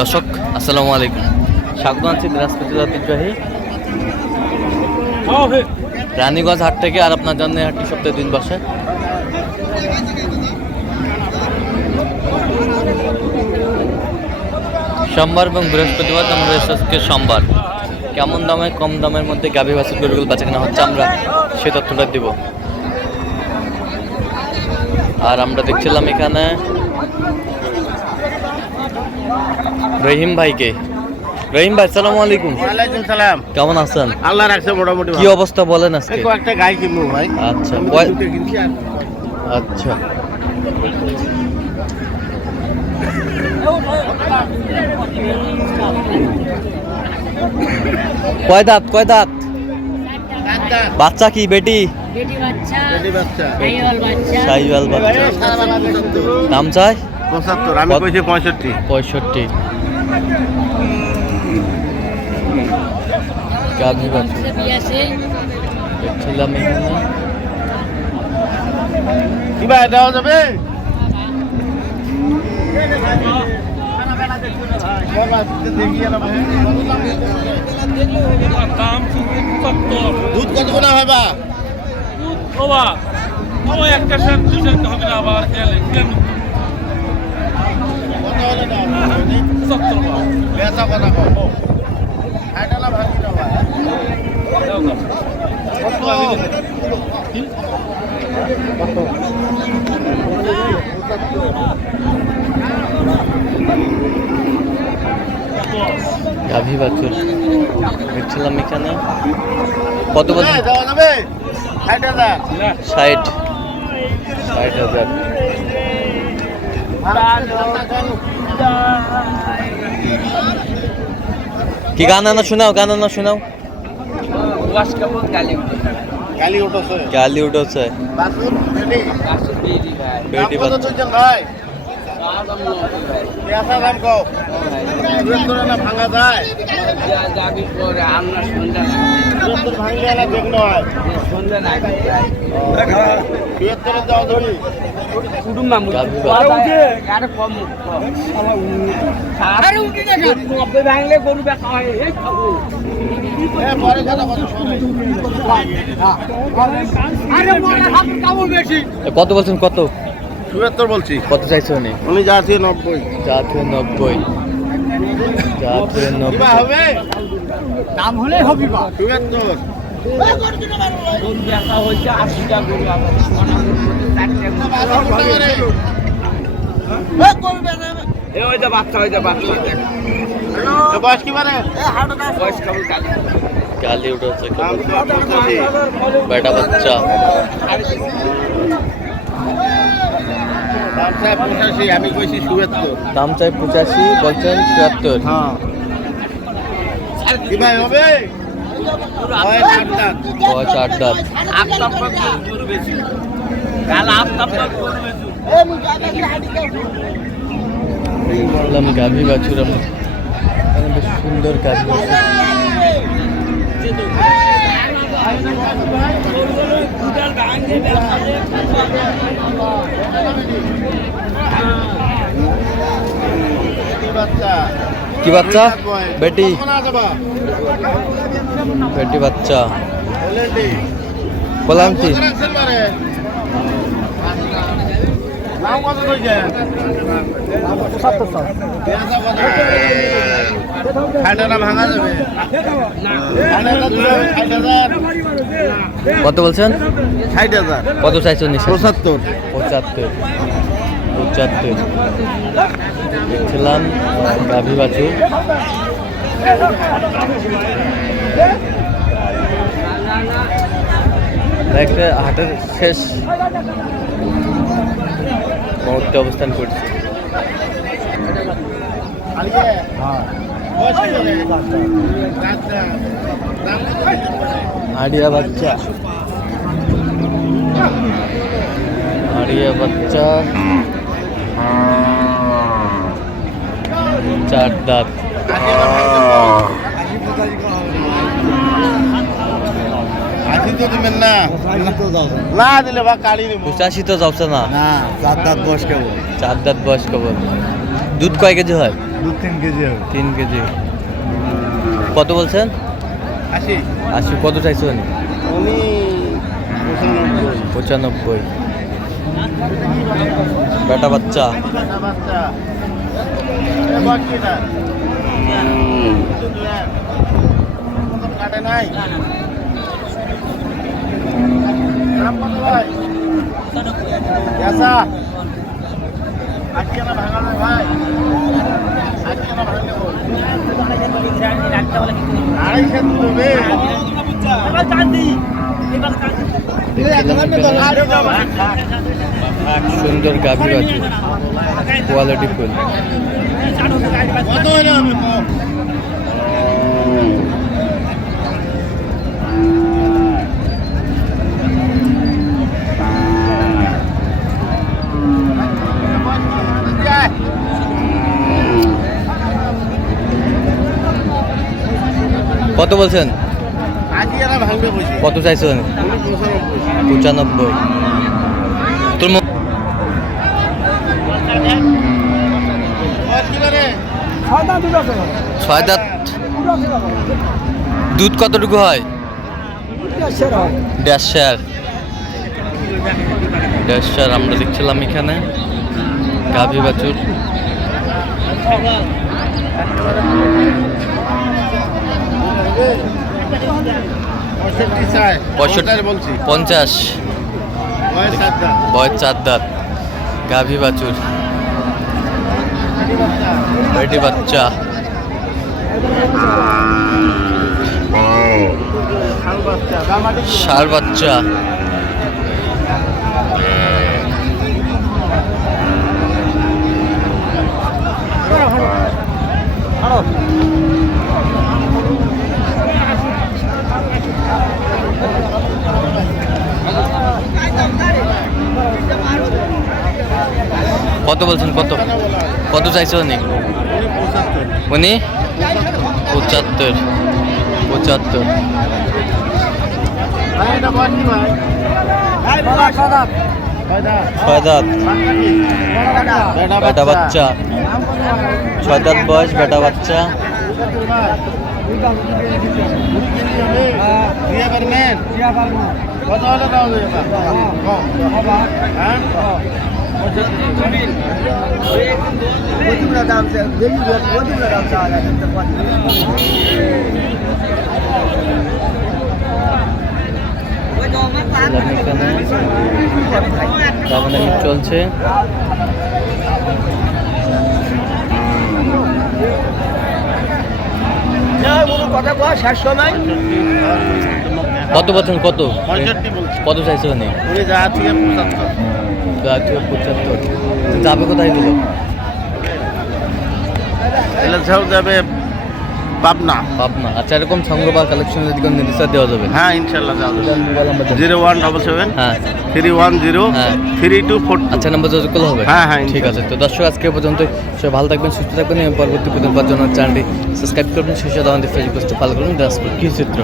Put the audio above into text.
দর্শক আসসালামু আলাইকুম, স্বাগত আছি দিনাজপুর জেলার ঐতিহ্যবাহী রানীগঞ্জ হাট থেকে। আর আপনার জন্য হাটটি সপ্তাহে 2 দিন বসে। সোমবার এবং বৃহস্পতিবার আমরা আজকে সোমবার। কেমন দামে কম দামের মধ্যে গাভী বাছুর গরুগুলো বেচা কেনা হচ্ছে আমরা সেই তথ্যটা দিব। আর আমরা দেখছিলাম এখানে রহিম ভাইকে। রহিম ভাই আসসালামু আলাইকুম। ওয়ালাইকুম সালাম। কেমন আছেন? আল্লাহ রাখছে মোটামুটি। কি অবস্থা বলেন আজকে? একটা গাই কিনবো ভাই। আচ্ছা আচ্ছা, কয় দাঁত কয় দাঁত? বাচ্চা কি বেটি? শাহিওয়াল বাচ্চা। দাম চাই 75, আমি কইছি 65। 65। গাভী বাছুর দেখছিলাম এখানে। কি ভাই দেওয়া যাবে? দুধ কত করে হবে? একটা হবে না আবার গাভী বাছুর দেখছিলাম এখানে। কত বলছেন? 60,000। কি গান আনা শোনাও, গান আনা শোনাও। গালি উঠেছে বেটি বাচ্চা। ভাঙা যায় কত বলছেন? কত? 74 বলছি। কত চাইছে উনি? উনি যাচ্ছে 90। যাচ্ছে 90। যাচ্ছে 90 হবে, দাম হলে হবে। 74 বয়স কি মানে? গালি উঠেছে বেটা বাচ্চা। আমি কইছি 77। দাম চাই 85, বলছেন 77। হ্যাঁ কি ভাই হবে? বয়স 8 দাঁত। বললাম গাভী বাছুর বেশ সুন্দর গাভী বাছুর। কি বাচ্চা? বেটি বেটি বাচ্চা। বললাম কি ভাঙা যাবে। কত বলছেন? 60,000। কত চাইছেন? 75। 75। দেখছিলাম গাভী বাছুর। একটা হাটের শেষ মুহূর্তে অবস্থান করছি। আড়িয়া বাচ্চা, আড়িয়া বাচ্চা, 4 দাঁত। তো দিবেন না, না দিলে বা কাড়ি দিব। 85 তো যাচ্ছে না। না 4 দাঁত বয়স কেবল। 4 দাঁত বয়স কেবল। দুধ কয় কেজি হয়? 2-3 কেজি হবে। 3 কেজি। কত বলছেন? 80 80। কত চাইছো উনি? উনি 95। বেটা বাচ্চা। বাচ্চা এ বাচ্চাটা কাটে নাই দাম কত ভাই? ऐसा আজকে না ভাঙালে ভাই, আজকে না ভাঙলে বল 250 দেবে। সুন্দর গাভী বাছুর, কোয়ালিটি ফুল। কত হইলে হবে কম? কত বলছেন? আজকে এরা ভাঙবে বসে কত চাইছো উনি? 95। তোর ছয় দাঁত। দুধ কতটুকু হয়? 1.5 আমরা দেখছিলাম এখানে গাভী বাছুর। 50। বয়স 4 দাঁত। গাভী বাছুর, বেটি বাচ্চা। ষাঁড় বাচ্চা। কত বলছেন? কত কত চাইছে উনি? 75। 75। ছয় দাঁত। বেটা বাচ্চা। 6 দাঁত বয়স, বেটা বাচ্চা। কত হলে দাও চলছে। কত বলছেন? কত কত চাইছে উনি? যা থেকে 75। যাবে কোথায় দিল? যাবে পাবনা। পাবনা। আচ্ছা, এরকম সংগ্রহ কালেকশন যদি কোনো নির্দিষ্ট দেওয়া যাবে? হ্যাঁ ইনশাল্লাহ যাবে। মোবাইল নাম্বার 0177 হ্যাঁ 310 হ্যাঁ 3242। আচ্ছা, নাম্বার যোগাযোগ করলে হবে? হ্যাঁ হ্যাঁ ঠিক আছে। তো দর্শক, আজকে পর্যন্ত সবাই ভালো থাকবেন, সুস্থ থাকবেন এবং পরবর্তী প্রতিবার জন্য চ্যানেলটি সাবস্ক্রাইব করবেন। সেই সাথে আমাদের ফেসবুক পেজটি ফলো করবেন। দাসপুর কৃষি চিত্র।